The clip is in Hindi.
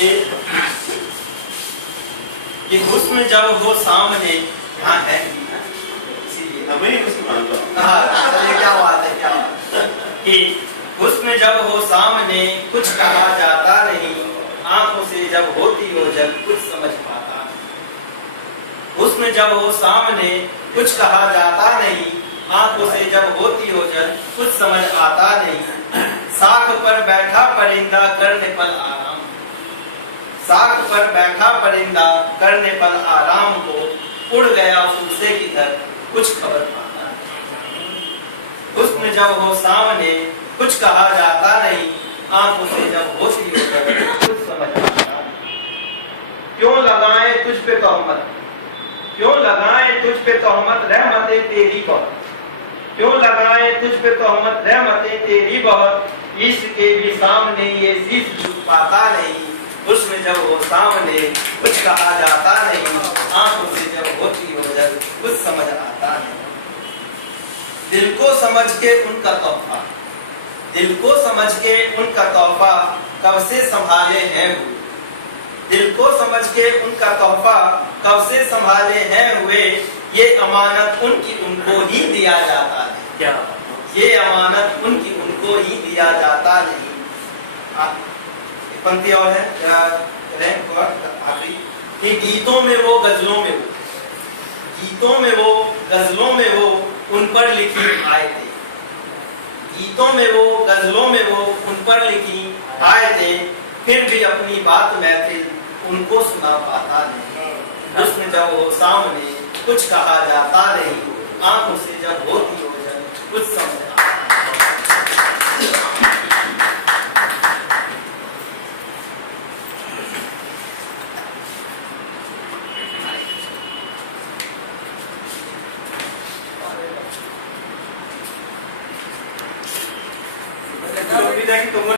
कि कि हुस्न जब हो सामने, हाँ है इसीलिए हमें उसी मान लो। क्या बात है, क्या बात है कि हुस्न जब हो सामने कुछ कहा जाता नहीं, आंखों से जब होती हो जब कुछ समझ पाता नहीं। हुस्न जब हो सामने कुछ कहा जाता नहीं, आंखों से जब होती हो जब कुछ समझ आता नहीं। साख पर बैठा परिंदा करने पल आराम, साख पर बैठा परिंदा करने पल आराम को, उड़ गया फूल से किधर कुछ खबर पाता नहीं। हुस्न जब हो सामने कुछ कहा जाता नहीं, आंखों से जब होती हो जब कुछ समझ आता नहीं। क्यों लगाए तुझ पे तोहमत, क्यों लगाए तुझ पे तोहमत रहमतें तेरी बहुत, क्यों लगाए तुझ पे तोहमत रहमतें तेरी बहुत। इश्क के भी सामने ये शीश झुक पाता नहीं। हुस्न जब हो सामने कुछ कहा जाता नहीं, आंखों से जब होती हो जब कुछ समझ आता नहीं। दिल को समझ के उनका तोहफा, दिल को समझ के उनका तोहफा कब से संभाले हैं हुए। दिल को समझ के उनका तोहफा कब से संभाले हैं हुए। ये अमानत उनकी उनको ही दिया जाता है, क्या ये अमानत उनकी उनको ही दिया जाता नहीं। पंक्ति और है आखिरी कि गीतों में वो गजलों में वो, गीतों में वो गजलों में वो उन पर लिखी आए थे। गीतों में वो गजलों में वो उन पर लिखी आए थे, फिर भी अपनी बात महफिल उनको सुना पाता नहीं। हुस्न जब हो सामने कुछ कहा जाता नहीं, आंखों से जब होती हो जब कुछ समझ आता नहीं।